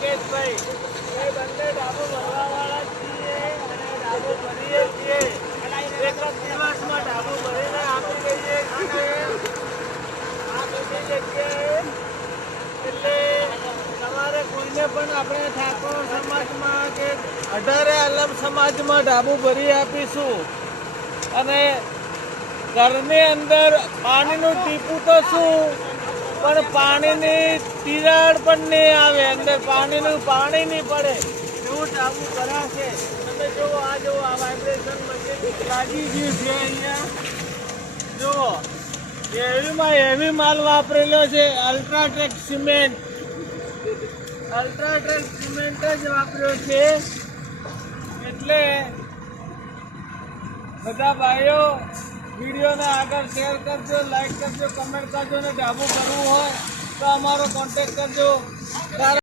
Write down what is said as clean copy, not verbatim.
મુકેશભાઈ એ બંને ડાબો ભરવાવાળા છીએ અને ડાબો ભરીએ છીએ. એક જ દિવસમાં ડાબો ભરીને આપી દઈએ છીએ આ બધી જગ્યાએ. એટલે તમારે કોઈને પણ આપણે ઠાકોર સમાજમાં કે 18 આલમ સમાજમાં ડાબુ ભરી આપીશું. અને ઘરની અંદર પાણીનું ટીપું તો શું પણ પાણીની તિરાડ પણ નહીં આવે, અંદર પાણી નહીં પડે એવું ડાબુ ભરાશે. તમે જુઓ આ વાઇબ્રેશન મશીન લાગી ગયું છે અહીંયા. જુઓ હેવીમાં હેવી માલ વાપરેલો છે. અલ્ટ્રાટેક સિમેન્ટ જ વાપર્યો છે. એટલે બધા ભાઈઓ વિડીયોને આગળ શેર કરજો, લાઈક કરજો, કમેન્ટ કરજો. અને ડાબુ કરવું હોય તો અમારો કોન્ટેક્ટ કરજો.